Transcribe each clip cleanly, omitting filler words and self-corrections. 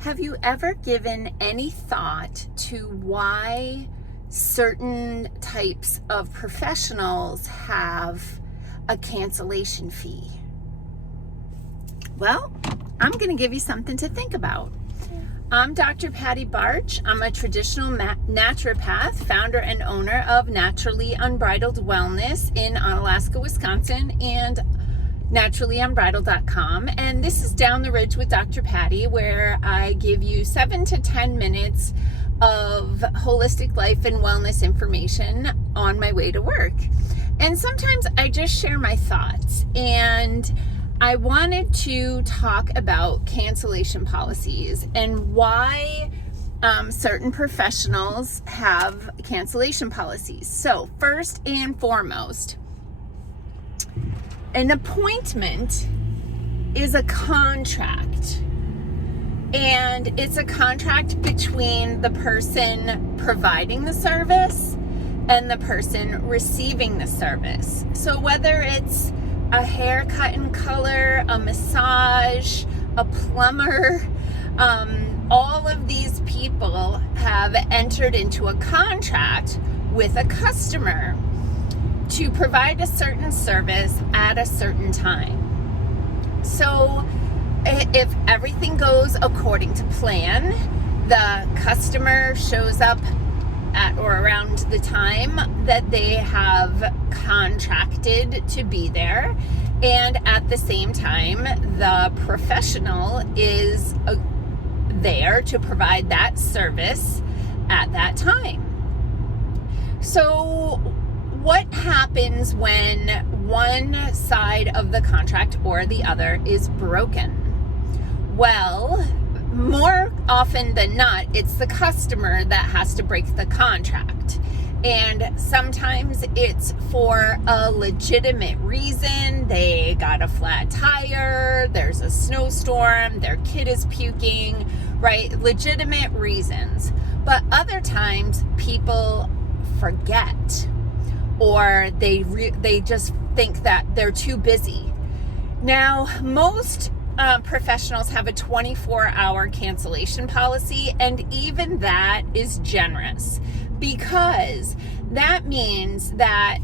Have you ever given any thought to why certain types of professionals have a cancellation fee? Well, I'm going to give you something to think about. I'm Dr. Patty Barch. I'm a traditional naturopath, founder and owner of Naturally Unbridled Wellness in Onalaska, Wisconsin, and naturallyunbridled.com. And this is Down the Ridge with Dr. Patty, where I give you 7 to 10 minutes of holistic life and wellness information on my way to work. And sometimes I just share my thoughts, and I wanted to talk about cancellation policies and why certain professionals have cancellation policies. So first and foremost, an appointment is a contract, and it's a contract between the person providing the service and the person receiving the service. So whether it's a haircut and color, a massage, a plumber, all of these people have entered into a contract with a customer to provide a certain service at a certain time. So if everything goes according to plan, the customer shows up at or around the time that they have contracted to be there, and at the same time the professional is there to provide that service at that time. So what happens when one side of the contract or the other is broken? Well, more often than not, it's the customer that has to break the contract. And sometimes it's for a legitimate reason. They got a flat tire, there's a snowstorm, their kid is puking, right? Legitimate reasons. But other times people forget, or they just think that they're too busy. Now, most professionals have a 24-hour cancellation policy, and even that is generous, because that means that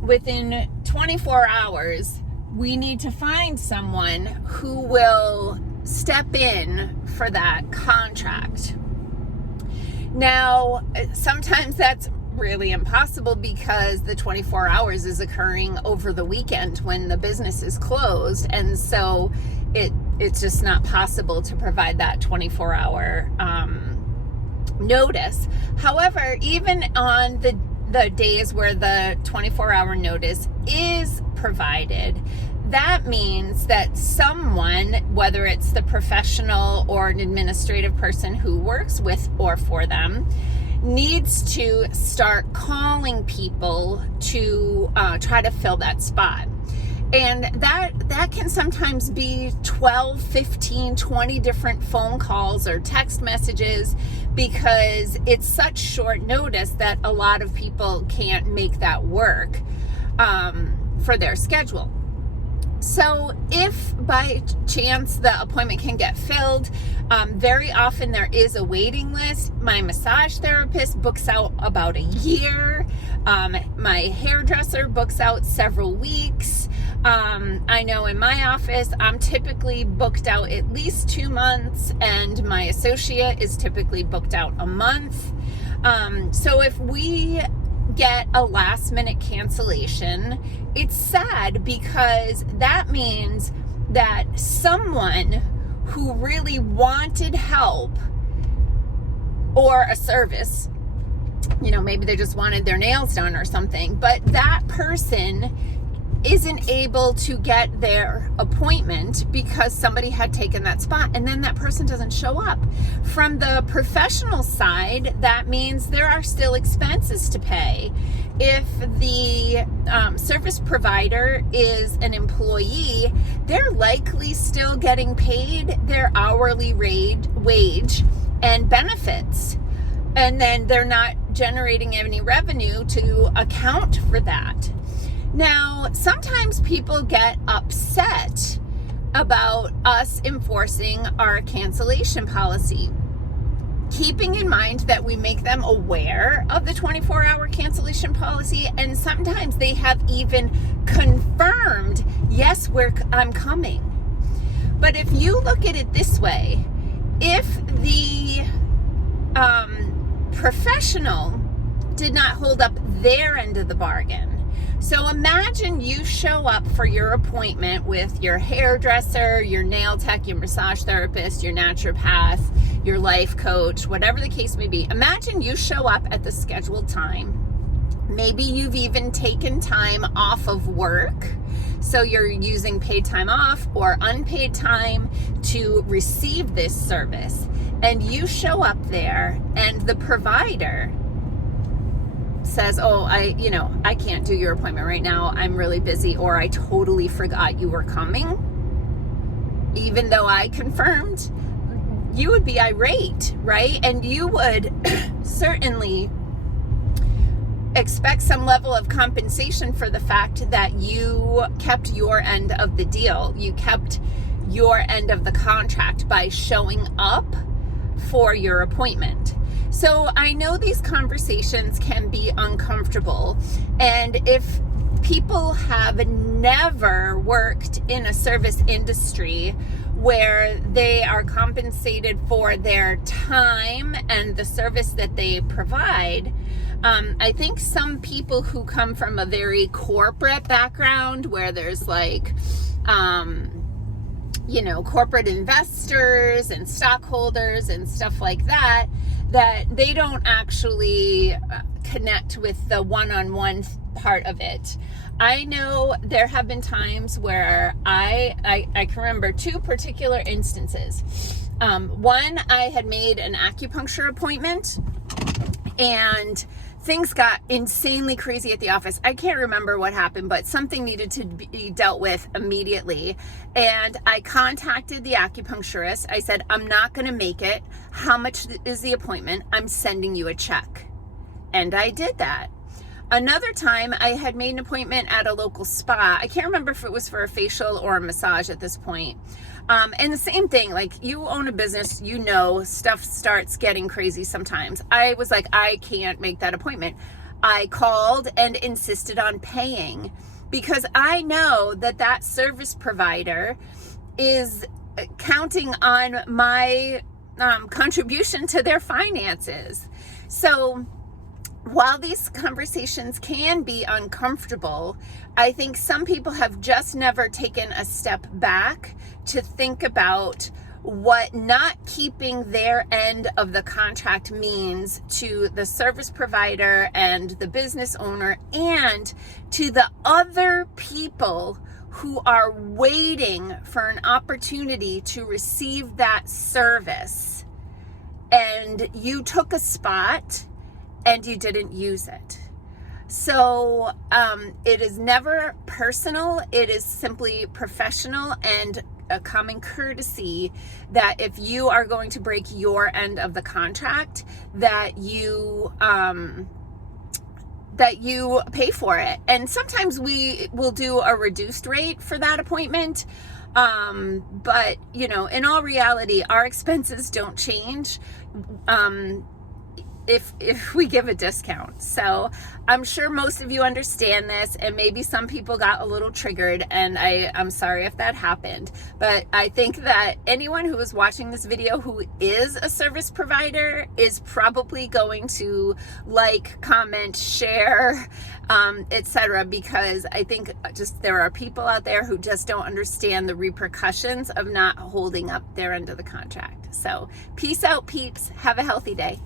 within 24 hours we need to find someone who will step in for that contract. Now, sometimes that's really impossible because the 24 hours is occurring over the weekend when the business is closed, and so it's just not possible to provide that 24-hour notice. However, even on the days where the 24-hour notice is provided, that means that someone, whether it's the professional or an administrative person who works with or for them, needs to start calling people to try to fill that spot. And that can sometimes be 12, 15, 20 different phone calls or text messages, because it's such short notice that a lot of people can't make that work for their schedule. So if by chance the appointment can get filled, very often there is a waiting list. My massage therapist books out about a year. My hairdresser books out several weeks. I know in my office, I'm typically booked out at least 2 months, and my associate is typically booked out a month. So if we get a last minute cancellation, it's sad, because that means that someone who really wanted help or a service, maybe they just wanted their nails done or something, but that person isn't able to get their appointment because somebody had taken that spot, and then that person doesn't show up. From the professional side, that means there are still expenses to pay. If the service provider is an employee, they're likely still getting paid their hourly wage and benefits, and then they're not generating any revenue to account for that. Now, sometimes people get upset about us enforcing our cancellation policy, keeping in mind that we make them aware of the 24-hour cancellation policy, and sometimes they have even confirmed, yes, I'm coming. But if you look at it this way, if the professional did not hold up their end of the bargain, so imagine you show up for your appointment with your hairdresser, your nail tech, your massage therapist, your naturopath, your life coach, whatever the case may be. Imagine you show up at the scheduled time. Maybe you've even taken time off of work. So you're using paid time off or unpaid time to receive this service. And you show up there and the provider says, oh, I can't do your appointment right now. I'm really busy, or I totally forgot you were coming. Even though I confirmed, you would be irate, right? And you would certainly expect some level of compensation for the fact that you kept your end of the deal. You kept your end of the contract by showing up for your appointment. So I know these conversations can be uncomfortable, and if people have never worked in a service industry where they are compensated for their time and the service that they provide, I think some people who come from a very corporate background where there's like, corporate investors and stockholders and stuff like that, that they don't actually connect with the one-on-one part of it. I know there have been times where I can remember two particular instances. One, I had made an acupuncture appointment and things got insanely crazy at the office. I can't remember what happened, but something needed to be dealt with immediately. And I contacted the acupuncturist. I said, I'm not going to make it. How much is the appointment? I'm sending you a check. And I did that. Another time, I had made an appointment at a local spa. I can't remember if it was for a facial or a massage at this point. And the same thing, like, you own a business, stuff starts getting crazy sometimes. I was like, I can't make that appointment. I called and insisted on paying because I know that service provider is counting on my contribution to their finances. So while these conversations can be uncomfortable, I think some people have just never taken a step back to think about what not keeping their end of the contract means to the service provider and the business owner and to the other people who are waiting for an opportunity to receive that service. And you took a spot and you didn't use it. So it is never personal. It is simply professional and a common courtesy that if you are going to break your end of the contract, that you pay for it. And sometimes we will do a reduced rate for that appointment. But in all reality, our expenses don't change. If we give a discount. So I'm sure most of you understand this, and maybe some people got a little triggered, and I'm sorry if that happened. But I think that anyone who is watching this video who is a service provider is probably going to like, comment, share, etc., because I think just there are people out there who just don't understand the repercussions of not holding up their end of the contract. So peace out, peeps. Have a healthy day.